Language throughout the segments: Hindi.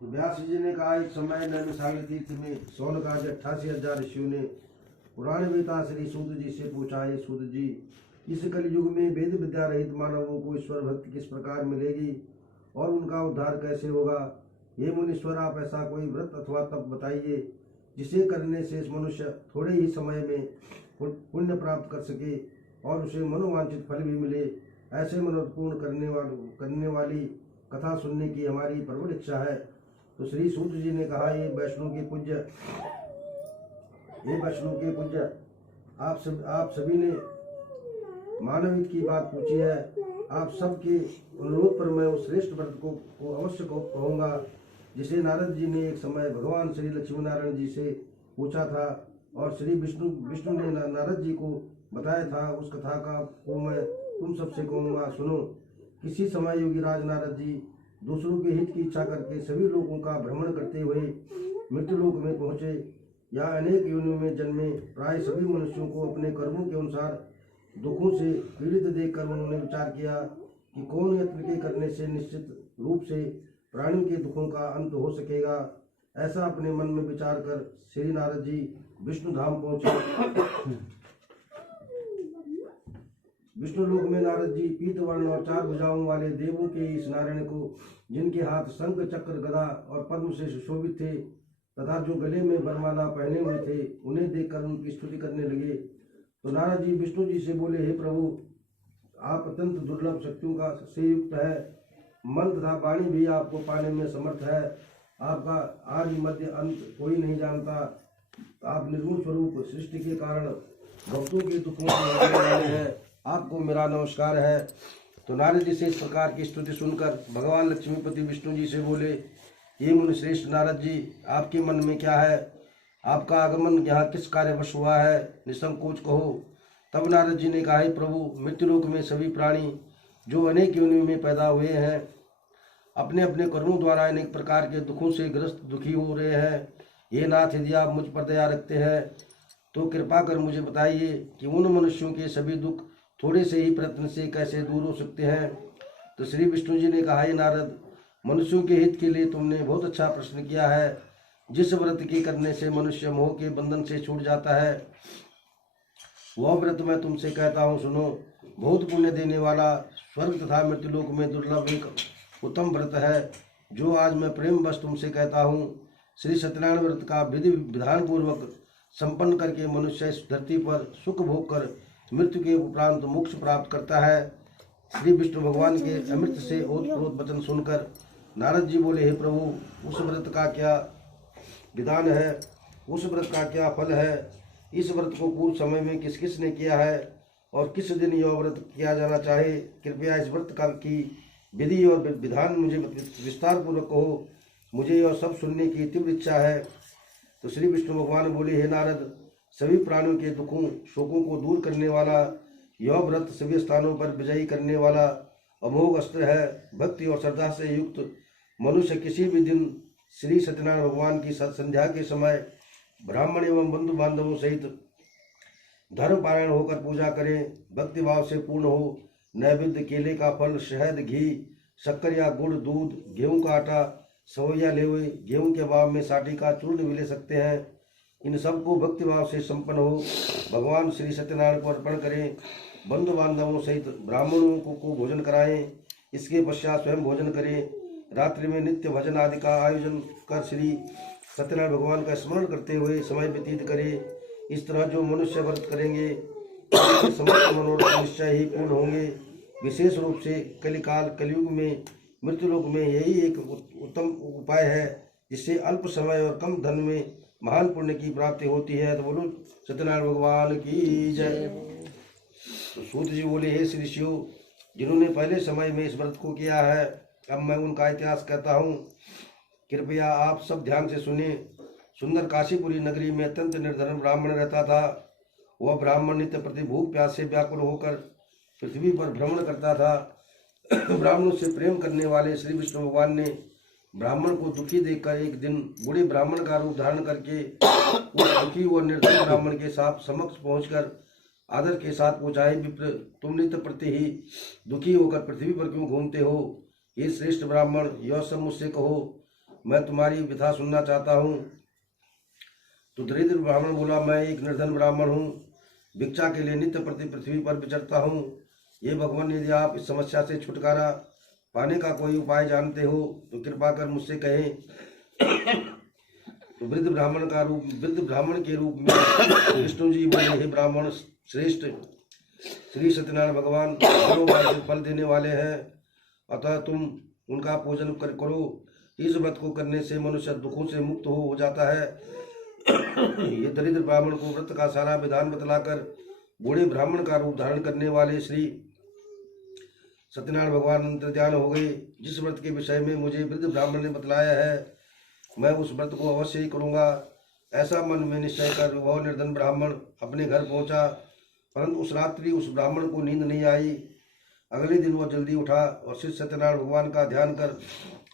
तो व्यास जी ने कहा, एक समय नैमिषारण्य तीर्थ में शौनक आदि 88,000 ऋषियों ने पुराण वेता श्री सूत जी से पूछा, हे सूत जी, इस कलयुग में वेद विद्या रहित मानवों को ईश्वर भक्ति किस प्रकार मिलेगी और उनका उद्धार कैसे होगा? हे मुनीश्वर, आप ऐसा कोई व्रत अथवा तप बताइए जिसे करने से मनुष्य थोड़े ही समय में पुण्य प्राप्त कर सके और उसे मनोवांछित फल भी मिले। ऐसे मनोपूर्ण करने वाली कथा सुनने की हमारी प्रबल इच्छा है। तो श्री सूत जी ने कहा, ये वैष्णव के पूज्य, आप सभी ने मानवहित की बात पूछी है। आप सबके अनुरोध पर मैं उस श्रेष्ठ व्रत को अवश्य कहूँगा जिसे नारद जी ने एक समय भगवान श्री लक्ष्मी नारायण जी से पूछा था और श्री विष्णु ने नारद जी को बताया था। उस कथा को मैं तुम सबसे कहूँगा, सुनो। किसी समय योगी राज नारद जी दूसरों के हित की इच्छा करके सभी लोगों का भ्रमण करते हुए मृत्यु लोक में पहुँचे या अनेक योनियों में जन्मे। प्राय सभी मनुष्यों को अपने कर्मों के अनुसार दुखों से पीड़ित देखकर उन्होंने विचार किया कि कौन यत्न के करने से निश्चित रूप से प्राणियों के दुखों का अंत हो सकेगा। ऐसा अपने मन में विचार कर श्री नारद जी विष्णु धाम पहुंचे। विष्णु लोक में नारद जी पीत वर्ण और 4 भुजाओं वाले देवों के इस नारायण को, जिनके हाथ शंख चक्र गदा और पद्म से सुशोभित थे तथा जो गले में वरमाला पहने हुए थे, उन्हें देखकर उनकी स्तुति करने लगे। तो नारद जी विष्णु जी से बोले, हे प्रभु, आप अत्यंत दुर्लभ शक्तियों का से युक्त है। मन तथा वाणी भी आपको पाने में समर्थ है। आपका आदि मध्य अंत कोई नहीं जानता। आप निर्गुण स्वरूप सृष्टि के कारण भक्तों के दुखों को हरने वाले हैं। आपको मेरा नमस्कार है। तो नारद जी से इस प्रकार की स्तुति सुनकर भगवान लक्ष्मीपति विष्णु जी से बोले, ये मुनि श्रेष्ठ नारद जी, आपके मन में क्या है? आपका आगमन यहाँ किस कार्यवश हुआ है? निसंकोच कहो। तब नारद जी ने कहा, प्रभु, मृत्युलोक में सभी प्राणी जो अनेक योनियों में पैदा हुए हैं, अपने अपने कर्मों द्वारा अनेक प्रकार के दुखों से ग्रस्त दुखी हो रहे हैं। ये नाथ, यदि आप मुझ पर दया रखते हैं तो कृपा कर मुझे बताइए कि उन मनुष्यों के सभी दुख थोड़े से ही प्रयत्न से कैसे दूर हो सकते हैं। तो श्री विष्णु जी ने कहा, हे नारद, मनुष्यों के हित के लिए तुमने बहुत अच्छा प्रश्न किया है। जिस व्रत के करने से मनुष्य मोह के बंधन से छूट जाता है, वह व्रत मैं तुमसे कहता हूँ, सुनो। बहुत पुण्य देने वाला, स्वर्ग तथा मृत्युलोक में दुर्लभ एक उत्तम व्रत है, जो आज मैं प्रेम बस तुमसे कहता हूँ। श्री सत्यनारायण व्रत का विधि विधान पूर्वक संपन्न करके मनुष्य इस धरती पर सुख भोग कर मृत्यु के उपरांत मोक्ष प्राप्त करता है। श्री विष्णु भगवान के अमृत से ओतप्रोत वचन सुनकर नारद जी बोले, हे प्रभु, उस व्रत का क्या विधान है? उस व्रत का क्या फल है? इस व्रत को पूर्व समय में किस किस ने किया है और किस दिन यह व्रत किया जाना चाहे? कृपया इस व्रत का की विधि और विधान मुझे विस्तार पूर्वक कहो। मुझे यह सब सुनने की तीव्र इच्छा है। तो श्री विष्णु भगवान बोले, हे नारद, सभी प्राणियों के दुखों शोकों को दूर करने वाला यह व्रत सभी स्थानों पर विजयी करने वाला अमोघ अस्त्र है। भक्ति और श्रद्धा से युक्त मनुष्य किसी भी दिन श्री सत्यनारायण भगवान की संध्या के समय ब्राह्मण एवं बंधु बांधवों सहित धर्म पारायण होकर पूजा करें। भक्ति भाव से पूर्ण हो। नैवेद्य केले का फल, शहद, घी, शक्कर या गुड़, दूध, गेहूं का आटा, सवैया लेवे, गेहूं के भाव में साठी का चूर्ण भी ले सकते हैं। इन सबको भक्ति भाव से संपन्न हो भगवान श्री सत्यनारायण को अर्पण करें। बंधु बांधवों सहित ब्राह्मणों को भोजन कराएं। इसके पश्चात स्वयं भोजन करें। रात्रि में नित्य भजन आदि का आयोजन कर श्री सत्यनारायण भगवान का स्मरण करते हुए समय व्यतीत करें। इस तरह जो मनुष्य व्रत करेंगे समस्त मनोरथ निश्चय ही पूर्ण होंगे। विशेष रूप से कलियुग में मृत्युलोक में यही एक उत्तम उपाय है, जिससे अल्प समय और कम धन में महान पुण्य की प्राप्ति होती है। तो बोलो सत्यनारायण भगवान की जय। तो सूत जी बोले, हे श्री शिव, जिन्होंने पहले समय में इस व्रत को किया है, अब मैं उनका इतिहास कहता हूँ। कृपया आप सब ध्यान से सुने। सुंदर काशीपुरी नगरी में अत्यंत निर्धन ब्राह्मण रहता था। वह ब्राह्मण नित्य प्रति भूख प्यास से व्याकुल होकर पृथ्वी पर भ्रमण करता था। ब्राह्मणों से प्रेम करने वाले श्री विष्णु भगवान ने ब्राह्मण को दुखी देखकर एक दिन बूढ़े ब्राह्मण का रूप धारण करके उस दुखी व निर्धन ब्राह्मण के साथ समक्ष पहुंचकर आदर के साथ पूछा, हे विप्र, तुम नित्य प्रति ही दुखी होकर पृथ्वी पर क्यों घूमते हो? ये श्रेष्ठ ब्राह्मण, यह सब मुझसे कहो। मैं तुम्हारी व्यथा सुनना चाहता हूँ। तो दरिद्र ब्राह्मण बोला, मैं एक निर्धन ब्राह्मण हूँ, भिक्षा के लिए नित्य प्रति पृथ्वी पर विचरता हूँ। ये भगवान, यदि आप इस समस्या से छुटकारा पाने का कोई उपाय जानते हो तो कृपा कर मुझसे कहें। तो वृद्ध ब्राह्मण के रूप में विष्णु जी बोले, हे ब्राह्मण श्रेष्ठ, श्री सत्यनारायण भगवान फल देने वाले हैं, अतः तुम उनका पूजन करो। इस व्रत को करने से मनुष्य दुखों से मुक्त हो जाता है। ये दरिद्र ब्राह्मण को व्रत का सारा विधान बतलाकर बूढ़े ब्राह्मण का रूप धारण करने वाले श्री सत्यनारायण भगवान अंतर्ध्यान हो गए। जिस व्रत के विषय में मुझे वृद्ध ब्राह्मण ने बतलाया है, मैं उस व्रत को अवश्य ही करूँगा, ऐसा मन में निश्चय कर वह निर्धन ब्राह्मण अपने घर पहुंचा। परंतु उस रात्रि उस ब्राह्मण को नींद नहीं आई। अगले दिन वह जल्दी उठा और श्री सत्यनारायण भगवान का ध्यान कर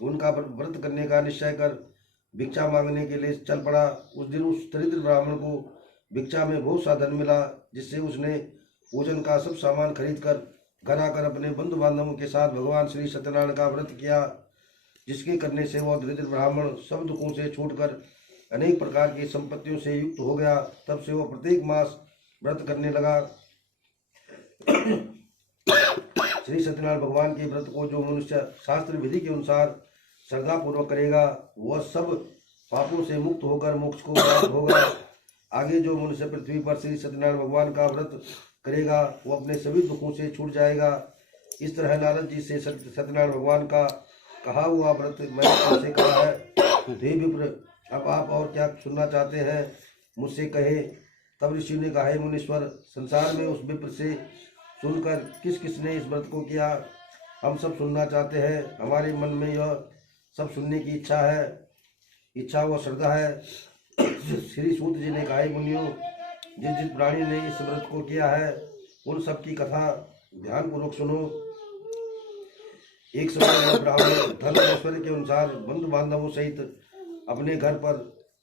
उनका व्रत करने का निश्चय कर भिक्षा मांगने के लिए चल पड़ा। उस दिन उस दरिद्र ब्राह्मण को भिक्षा में बहुत सा धन मिला, जिससे उसने पूजन का सब सामान खरीद कर घर आकर अपने बंधु बांधवों के साथ भगवान श्री सत्यनारायण का व्रत किया, जिसके करने से वह दरिद्र ब्राह्मण सब दुखों से छूटकर अनेक प्रकार की संपत्तियों से युक्त हो गया। तब से वह प्रत्येक मास व्रत करने लगा। श्री सत्यनारायण भगवान के व्रत को जो मनुष्य शास्त्र विधि के अनुसार श्रद्धा पूर्वक करेगा, वह सब पापों से मुक्त होकर मोक्ष को प्राप्त होगा। आगे जो मनुष्य पृथ्वी पर श्री सत्यनारायण भगवान का व्रत करेगा, वो अपने सभी दुखों से छूट जाएगा। इस तरह नारद जी से सत्यनारायण भगवान का कहा हुआ व्रत मैंने आपसे कहा है। हे विप्र, अब आप और क्या सुनना चाहते हैं, मुझसे कहे। तब ऋषि ने कहा, हे मुनीश्वर, संसार में उस विप्र से सुनकर किस किसने इस व्रत को किया, हम सब सुनना चाहते हैं। हमारे मन में यह सब सुनने की इच्छा व श्रद्धा है। श्री सूत जी ने कहा, मुनियों, जिस प्राणी ने इस व्रत को किया है, उन सब की कथा ध्यान पूर्वक सुनो। एक समय ब्राह्मण धन ऐश्वर्य के अनुसार बंधु बांधवों सहित अपने घर पर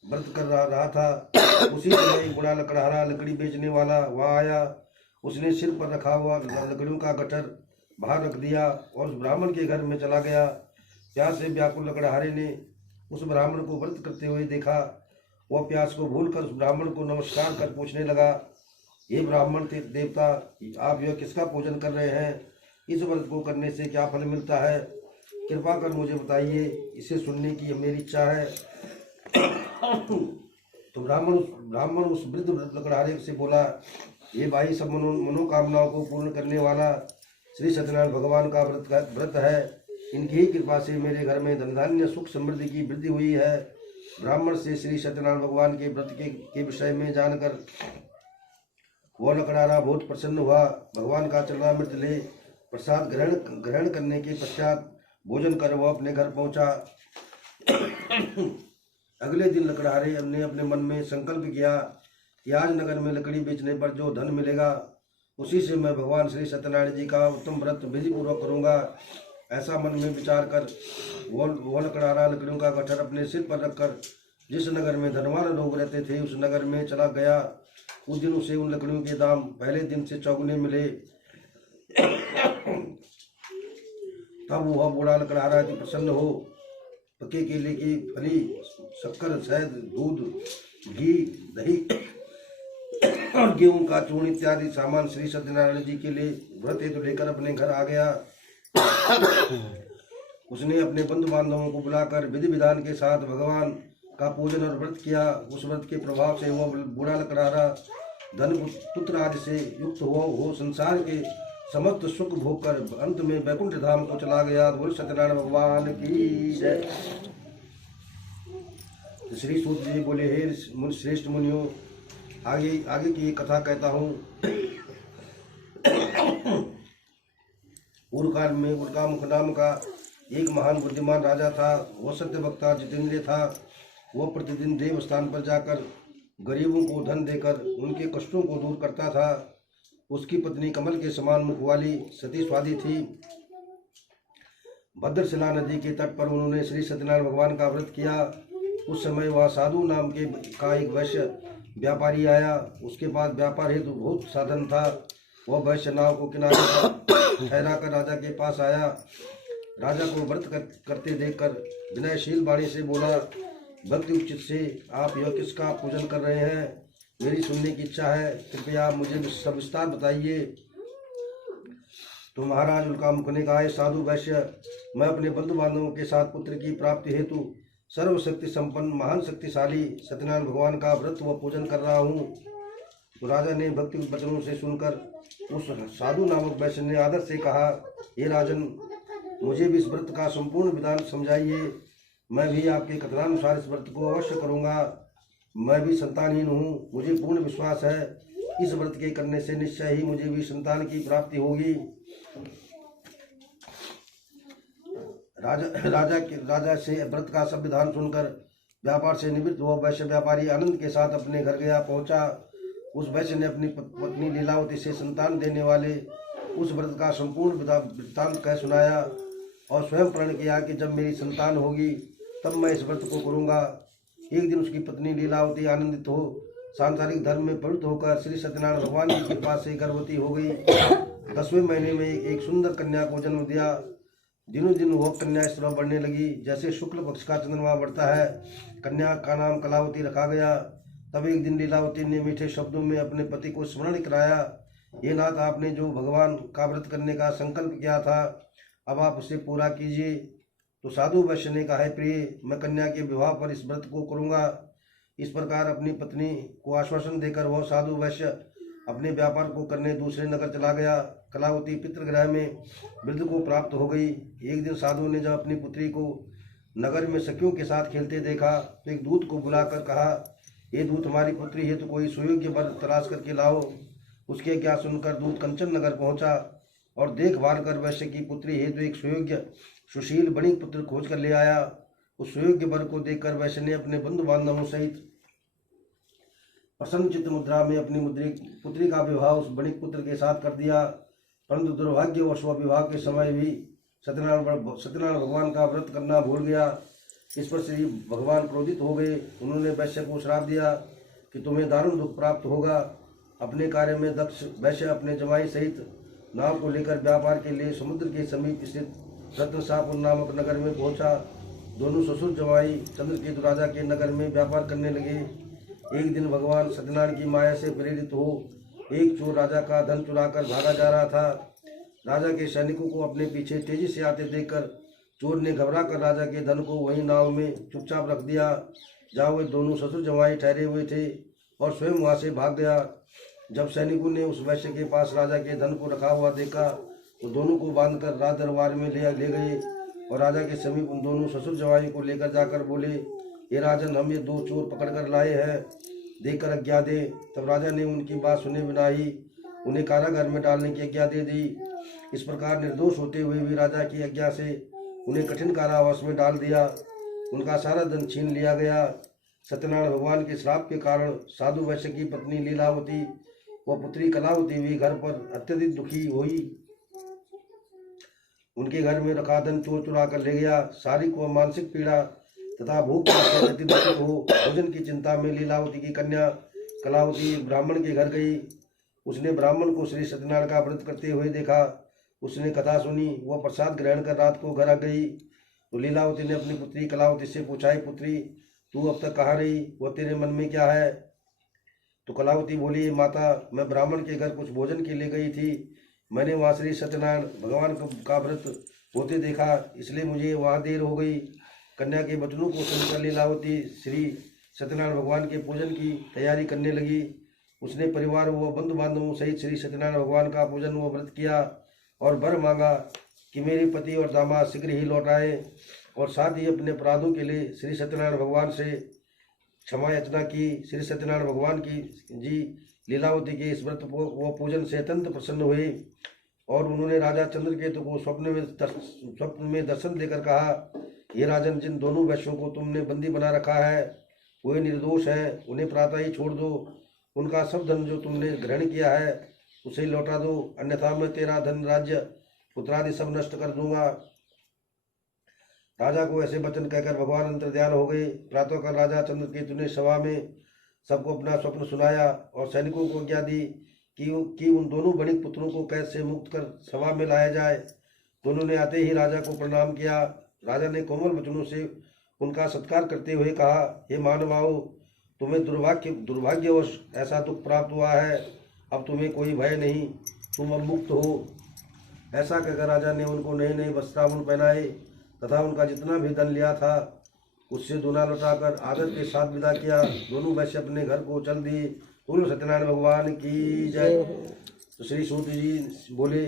व्रत कर रहा था। उसी समय एक बूढ़ा लकड़हारा लकड़ी बेचने वाला वहां आया। उसने सिर पर रखा हुआ लकड़ियों का गट्ठर बाहर रख दिया और उस ब्राह्मण के घर में चला गया। प्यास से व्याकुल लकड़हारे ने उस ब्राह्मण को व्रत करते हुए देखा। वह प्यास को भूलकर उस ब्राह्मण को नमस्कार कर पूछने लगा, ये ब्राह्मण देवता, आप यह किसका पूजन कर रहे हैं? इस व्रत को करने से क्या फल मिलता है? कृपा कर मुझे बताइए, इसे सुनने की मेरी इच्छा है। तो ब्राह्मण उस वृद्ध लकड़हारे से बोला, ये भाई, सब मनोकामनाओं को पूर्ण करने वाला श्री सत्यनारायण भगवान का व्रत है। इनकी ही कृपा से मेरे घर में धन धान्य सुख समृद्धि की वृद्धि हुई है। ब्राह्मण से श्री सत्यनारायण भगवान के व्रत के विषय में जानकर वह लकड़हारा बहुत प्रसन्न हुआ। भगवान का चरणामृत ले प्रसाद ग्रहण करने के पश्चात भोजन कर वह अपने घर पहुंचा। अगले दिन लकड़हारे ने अपने मन में संकल्प किया कि आज नगर में लकड़ी बेचने पर जो धन मिलेगा, उसी से मैं भगवान श्री सत्यनारायण जी का उत्तम व्रत विधि पूर्वक करूंगा। ऐसा मन में विचार कर वो लकड़हारा लकड़ियों का गट्ठर अपने सिर पर रखकर जिस नगर में धनवान लोग रहते थे, उस नगर में चला गया। उस दिन उसे उन लकड़ियों के दाम पहले दिन से चौगुने मिले। तब वह बूढ़ा लकड़हारा की प्रसन्न हो पके केले की फली, शक्कर, शहद, दूध, घी, दही और गेहूं का चूर्ण इत्यादि सामान श्री सत्यनारायण जी के लिए व्रत हेतु लेकर अपने घर आ गया। उसने अपने बंधु बांधवों को बुलाकर विधि विधान के साथ भगवान का पूजन और व्रत किया। उस व्रत के प्रभाव से वह बूढ़ा लकड़हारा धन पुत्र आदि से युक्त हो संसार के समस्त सुख भोग कर अंत में वैकुंठ धाम को चला गया। बोल सत्यनारायण भगवान की जय। श्री सूत जी बोले, हे श्रेष्ठ मुनियों, आगे की कथा कहता हूँ। पूर्व काल में उर्गामुख नाम का एक महान बुद्धिमान राजा था। वह सत्यवक्ता जितेंद्रिय था। वह प्रतिदिन देव स्थान पर जाकर गरीबों को धन देकर उनके कष्टों को दूर करता था। उसकी पत्नी कमल के समान मुख वाली सती स्वादी थी। भद्रशिला नदी के तट पर उन्होंने श्री सत्यनारायण भगवान का व्रत किया। उस समय वह साधु नाम का एक वैश्य व्यापारी आया। उसके पास व्यापार हेतु बहुत साधन था। वह वैश्य नाव को किनारे पर ठहरा कर राजा के पास आया। राजा को व्रत करते देखकर विनयशील वाणी से बोला, भक्ति उचित से आप यह किसका पूजन कर रहे हैं? मेरी सुनने की इच्छा है, कृपया आप मुझे सविस्तार बताइए। तो महाराज उल्कामुख ने कहा, साधु वैश्य, मैं अपने बंधु बांधवों के साथ पुत्र की प्राप्ति हेतु सर्वशक्ति संपन्न महान शक्तिशाली सत्यनारायण भगवान का व्रत व पूजन कर रहा हूँ। तो राजा ने भक्ति वचनों से सुनकर उस साधु नामक वैश्य ने आदर से कहा, हे राजन, मुझे भी इस व्रत का संपूर्ण विधान समझाइए। मैं भी आपके कथनानुसार इस व्रत को अवश्य करूँगा। मैं भी संतानहीन हूँ, मुझे पूर्ण विश्वास है इस व्रत के करने से निश्चय ही मुझे भी संतान की प्राप्ति होगी। राजा से व्रत का सब विधान सुनकर व्यापार से निवृत्त हुआ वैश्य व्यापारी आनंद के साथ अपने घर गया पहुंचा। उस वैश्य ने अपनी पत्नी लीलावती से संतान देने वाले उस व्रत का संपूर्ण वृत्तांत कह सुनाया और स्वयं प्रण किया कि जब मेरी संतान होगी तब मैं इस व्रत को करूंगा। एक दिन उसकी पत्नी लीलावती आनंदित हो सांसारिक धर्म में प्रवृत्त होकर श्री सत्यनारायण भगवान की कृपा से गर्भवती हो गई। 10वें महीने में एक सुंदर कन्या को जन्म दिया। दिनों दिन वह कन्या इस तरह बढ़ने लगी जैसे शुक्ल पक्ष का चंद्रमा बढ़ता है। कन्या का नाम कलावती रखा गया। तब एक दिन लीलावती ने मीठे शब्दों में अपने पति को स्मरण कराया, ये नाथ, आपने जो भगवान का व्रत करने का संकल्प किया था अब आप उसे पूरा कीजिए। तो साधु वैश्य ने कहा, है प्रिय, मैं कन्या के विवाह पर इस व्रत को करूंगा। इस प्रकार अपनी पत्नी को आश्वासन देकर वह साधु वैश्य अपने व्यापार को करने दूसरे नगर चला गया। कलावती पितृगृह में वृद्ध को प्राप्त हो गई। एक दिन साधु ने जब अपनी पुत्री को नगर में सखियों के साथ खेलते देखा तो एक दूत को बुलाकर कहा, ये दूत, हमारी पुत्री हेतु कोई सुयोग्य वर तलाश करके लाओ। उसके क्या सुनकर दूत कंचन नगर पहुंचा और देखभाल कर वैश्य की पुत्री हेतु एक सुयोग्य सुशील बणिक पुत्र खोज कर ले आया। उस सुयोग्य वर को देखकर वैश्य ने अपने बंधु बांधवों सहित प्रसन्न चित्त मुद्रा में अपनी पुत्री का विवाह उस बणिक पुत्र के साथ कर दिया। परंतु दुर्भाग्यवश वह विवाह के समय भी सत्यनारायण भगवान का व्रत करना भूल गया। इस पर श्री भगवान क्रोधित हो गए। उन्होंने वैश्य को श्राप दिया कि तुम्हें दारुण दुख प्राप्त होगा। अपने कार्य में दक्ष वैश्य अपने जमाई सहित नाव को लेकर व्यापार के लिए समुद्र के समीप स्थित रत्नशाहपुर नामक नगर में पहुंचा। दोनों ससुर जमाई चंद्रकेतु राजा के नगर में व्यापार करने लगे। एक दिन भगवान सत्यनारायण की माया से प्रेरित हो एक चोर राजा का धन चुराकर भागा जा रहा था। राजा के सैनिकों को अपने पीछे तेजी से आते देखकर चोर ने घबरा कर राजा के धन को वही नाव में चुपचाप रख दिया जहाँ वे दोनों ससुर जमाई ठहरे हुए थे और स्वयं वहां से भाग गया। जब सैनिकों ने उस वैश्य के पास राजा के धन को रखा हुआ देखा तो दोनों को बांधकर राज दरबार में ले गए और राजा के समीप उन दोनों ससुर जमाई को लेकर जाकर बोले, ये राजन, हम ये दो चोर पकड़ कर लाए हैं, देखकर आज्ञा दे। तब राजा ने उनकी बात सुने बिना ही उन्हें कारागार में डालने की आज्ञा दे दी। इस प्रकार निर्दोष होते हुए भी राजा की आज्ञा से उन्हें कठिन कारावास में डाल दिया। उनका सारा धन छीन लिया गया। सत्यनारायण भगवान के श्राप के कारण साधु वैश्य की पत्नी लीलावती व पुत्री कलावती भी घर पर अत्यधिक दुखी हुई। उनके घर में रखा धन चोर चुरा कर ले गया। शारीरिक व मानसिक पीड़ा तथा भूख से अतिदुखित हो भोजन की चिंता में लीलावती की कन्या कलावती ब्राह्मण के घर गई। उसने ब्राह्मण को श्री सत्यनारायण का व्रत करते हुए देखा। उसने कथा सुनी, वह प्रसाद ग्रहण कर रात को घर आ गई। तो लीलावती ने अपनी पुत्री कलावती से पूछा, पुत्री, तू अब तक कहाँ रही, वह तेरे मन में क्या है? तो कलावती बोली, माता, मैं ब्राह्मण के घर कुछ भोजन के लिए गई थी। मैंने वहाँ श्री सत्यनारायण भगवान का व्रत होते देखा, इसलिए मुझे वहाँ देर हो गई। कन्या के वचनों को सुनकर लीलावती श्री सत्यनारायण भगवान के पूजन की तैयारी करने लगी। उसने परिवार व बंधु बांधवों सहित श्री सत्यनारायण भगवान का पूजन व व्रत किया और वर मांगा कि मेरे पति और दामाद शीघ्र ही लौट आए और साथ ही अपने अपराधों के लिए श्री सत्यनारायण भगवान से क्षमा याचना की। श्री सत्यनारायण भगवान की जी लीलावती के इस व्रत व पूजन से अत्यंत प्रसन्न हुए और उन्होंने राजा चंद्रकेतु को स्वप्न में दर्शन देकर कहा, ये राजन, जिन दोनों वैश्यों को तुमने बंदी बना रखा है वे निर्दोष हैं, उन्हें प्रातः ही छोड़ दो। उनका सब धन जो तुमने ग्रहण किया है उसे लौटा दो, अन्यथा मैं तेरा धन, राज्य, पुत्रादि सब नष्ट कर दूंगा। राजा को ऐसे वचन कहकर भगवान अंतर्ध्यान हो गए। प्रातःकाल राजा चंद्रकेतु ने सभा में सबको अपना स्वप्न सुनाया और सैनिकों को आज्ञा दी कि उन दोनों बणिक पुत्रों को कैद से मुक्त कर सभा में लाया जाए। दोनों ने आते ही राजा को प्रणाम किया राजा ने कोमल वचनों से उनका सत्कार करते हुए कहा, हे मानवाओ, तुम्हें दुर्भाग्यवश ऐसा दुख प्राप्त हुआ है। अब तुम्हें कोई भय नहीं, तुम अब मुक्त हो। ऐसा कहकर राजा ने उनको नए नए वस्त्राभूषण पहनाए तथा उनका जितना भी धन लिया था उससे दूना लौटाकर आदर के साथ विदा किया। दोनों वैश्य अपने घर को चल दिए। बोलो सत्यनारायण भगवान की जय। तो श्री सूत जी बोले,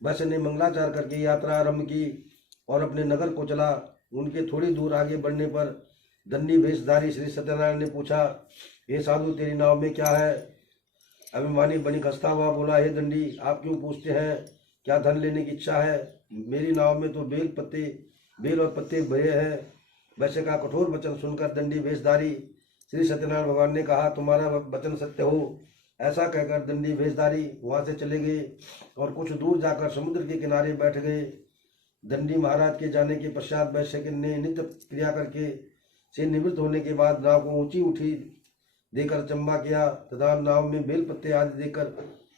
वैश्य ने मंगलाचार करके यात्रा आरंभ की और अपने नगर को चला। उनके थोड़ी दूर आगे बढ़ने पर दंडी वेशधारी श्री सत्यनारायण ने पूछा, हे साधु, तेरी नाव में क्या है? अभिमानी बणिक हंसता हुआ बोला, हे दंडी, आप क्यों पूछते हैं? क्या धन लेने की इच्छा है? मेरी नाव में तो बेल और पत्ते भरे हैं। वैश्य का कठोर वचन सुनकर दंडी वेशधारी श्री सत्यनारायण भगवान ने कहा, तुम्हारा वचन सत्य हो। ऐसा कहकर दंडी वेशधारी वहां से चले गए और कुछ दूर जाकर समुद्र के किनारे बैठ गए। दंडी महाराज के जाने के पश्चात वैश्य ने नित्य क्रिया करके से निवृत्त होने के बाद नाव को ऊंची उठी देकर चंबा किया तथा नाव में बेल पत्ते आदि देकर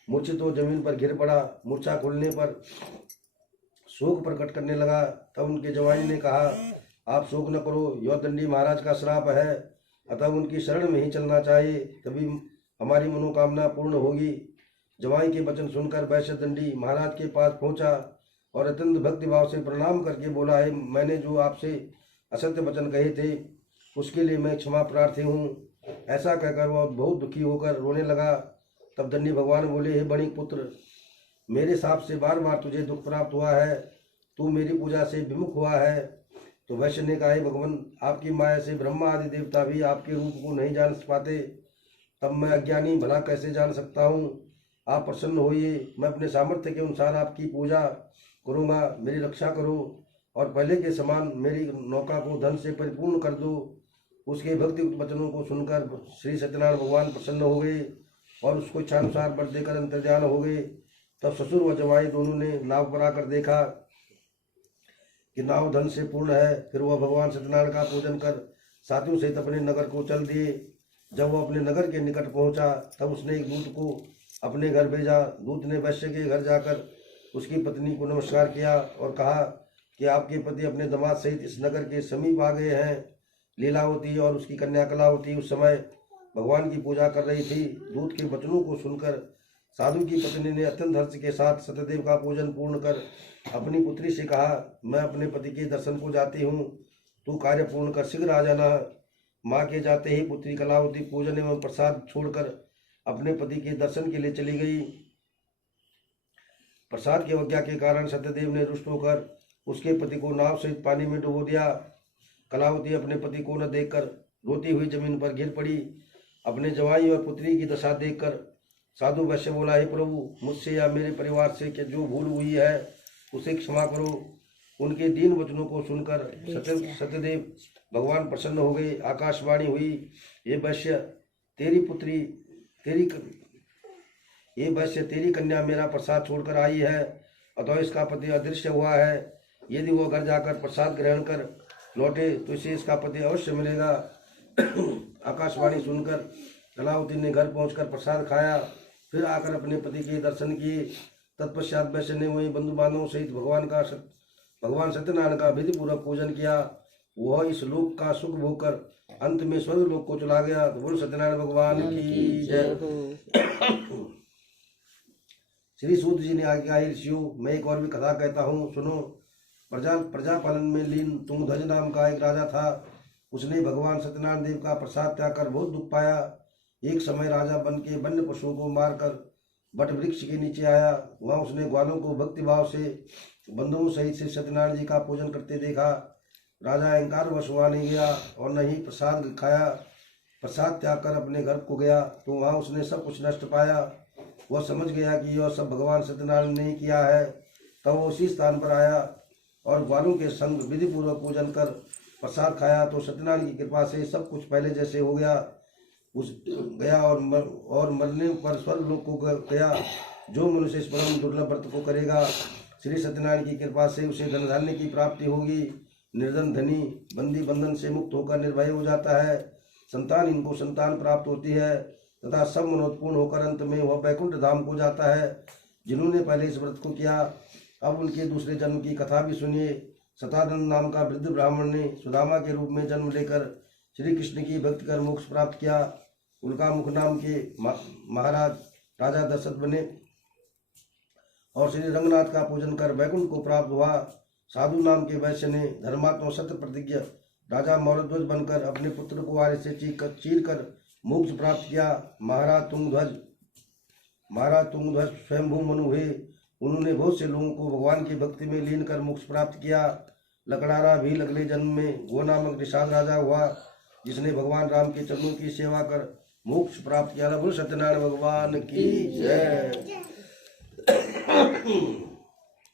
मूर्छित तो जमीन पर गिर पड़ा। मूर्छा खुलने पर शोक प्रकट करने लगा। तब उनके जवाई ने कहा, आप शोक न करो, यह दंडी महाराज का श्राप है, अतः उनकी शरण में ही चलना चाहिए, तभी हमारी मनोकामना पूर्ण होगी। जवाई के वचन सुनकर वैश्य दंडी महाराज के पास पहुंचा और अत्यंत भक्ति भाव से प्रणाम करके बोला, है मैंने जो आपसे असत्य वचन कहे थे उसके लिए मैं क्षमा प्रार्थी हूँ। ऐसा कहकर वह बहुत दुखी होकर रोने लगा। तब दंडी भगवान बोले, हे बणिक पुत्र, मेरे साप से बार बार तुझे दुख प्राप्त हुआ है, तू मेरी पूजा से विमुख हुआ है। तो वैश्य ने कहा, भगवान, आपकी माया से ब्रह्मा आदि देवता भी आपके रूप को नहीं जान पाते, तब मैं अज्ञानी भला कैसे जान सकता हूँ? आप प्रसन्न होइए, मैं अपने सामर्थ्य के अनुसार आपकी पूजा करूँगा, मेरी रक्षा करो और पहले के समान मेरी नौका को धन से परिपूर्ण कर दो। उसके भक्ति वचनों को सुनकर श्री सत्यनारायण भगवान प्रसन्न हो गए और उसको इच्छानुसार वर देकर अंतर्ध्यान हो गए। तब ससुर व जवाई दोनों ने नाव पर आकर देखा कि नाव धन से पूर्ण है। फिर वह भगवान सत्यनारायण का पूजन कर साथियों सहित अपने नगर को चल दिए। जब वह अपने नगर के निकट पहुंचा तब उसने एक दूत को अपने घर भेजा। दूत ने वैश्य के घर जाकर उसकी पत्नी को नमस्कार किया और कहा कि आपके पति अपने दामाद सहित इस नगर के समीप आ गए हैं। लीलावती और उसकी कन्या कलावती उस समय भगवान की पूजा कर रही थी। दूत के वचनों को सुनकर साधु की पत्नी ने अत्यंत हर्ष के साथ सत्यदेव का पूजन पूर्ण कर अपनी पुत्री से कहा, मैं अपने पति के दर्शन को जाती हूँ, तू कार्य पूर्ण कर शीघ्र आ जाना। माँ के जाते ही पुत्री कलावती पूजन एवं प्रसाद छोड़कर अपने पति के दर्शन के लिए चली गई। प्रसाद की अवज्ञा के कारण सत्यदेव ने रुष्ट होकर उसके पति को नाव सहित पानी में डुबो दिया। कलावती अपने पति को न देखकर रोती हुई जमीन पर गिर पड़ी। अपने जवाई और पुत्री की दशा देखकर साधु वैश्य बोला, हे प्रभु, मुझसे या मेरे परिवार से जो भूल हुई है उसे क्षमा करो। उनके दीन वचनों को सुनकर सत्यदेव भगवान प्रसन्न हो गए। आकाशवाणी हुई, ये वैश्य तेरी कन्या मेरा प्रसाद छोड़कर आई है, अतः इसका पति अदृश्य हुआ है। यदि वो घर जाकर प्रसाद ग्रहण कर लौटे तो इसे इसका पति अवश्य मिलेगा। आकाशवाणी सुनकर कलावती ने घर पहुंचकर प्रसाद खाया, फिर आकर अपने पति के दर्शन किए। तत्पश्चात वैश्य ने वही बंधु बांधवों सहित भगवान सत्यनारायण का विधि पूर्वक पूजन किया। वह इस लोक का सुख भोग कर अंत में स्वर्ग लोक को चला गया। तो बोल सत्यनारायण भगवान की जय। श्री सूत जी ने आज्ञा, ऋषियों, मैं एक और भी कथा कहता हूँ, सुनो। प्रजापालन में लीन तुंगध्वज नाम का एक राजा था। उसने भगवान सत्यनारायण देव का प्रसाद त्याग कर बहुत दुख पाया। एक समय राजा बन के वन्य पशुओं को मारकर बट वृक्ष के नीचे आया। वहां उसने ग्वालों को भक्ति भाव से बंधुओं सहित श्री सत्यनारायण जी का पूजन करते देखा। राजा अहंकार वश वहां नहीं गया और न ही प्रसाद खाया। प्रसाद त्याग कर अपने घर को गया तो वहां उसने सब कुछ नष्ट पाया। वह समझ गया कि यह सब भगवान सत्यनारायण ने किया है। तब वो उसी स्थान पर आया और ग्वालों के संग विधि पूर्वक पूजन कर प्रसाद खाया तो सत्यनारायण की कृपा से सब कुछ पहले जैसे हो गया। और मरने पर स्वर्ग लोक को गया। जो मनुष्य इस परम दुर्लभ व्रत को करेगा, श्री सत्यनारायण की कृपा से उसे धन धान्य की प्राप्ति होगी। निर्धन धनी बंदी बंधन से मुक्त होकर निर्भय हो जाता है। संतान इनको संतान प्राप्त होती है तथा सब मनोत्पूर्ण होकर अंत में वह वैकुंठ धाम को जाता है। जिन्होंने पहले इस व्रत को किया, अब उनके दूसरे जन्म की कथा भी सुनिए। शतानंद नाम का वृद्ध ब्राह्मण ने सुदामा के रूप में जन्म लेकर श्री कृष्ण की भक्ति कर मोक्ष प्राप्त किया। उल्कामुख नाम के महाराज राजा दशरथ बने और श्री रंगनाथ का पूजन कर वैकुंठ को प्राप्त हुआ। साधु नाम के वैश्य ने धर्मात्मा सत्य प्रतिज्ञ राजा मौर्यध्वज बनकर अपने पुत्र को आरे से चीर कर मोक्ष प्राप्त किया। महाराज तुंगध्वज स्वयंभू मनु हुए। उन्होंने बहुत से लोगों को भगवान की भक्ति में लीन कर मोक्ष प्राप्त किया। लकड़ारा भी अगले जन्म में गो नामक निषाद राजा हुआ, जिसने भगवान राम के चरणों की सेवा कर मोक्ष प्राप्त किया। बोल सत्यनारायण भगवान की जय।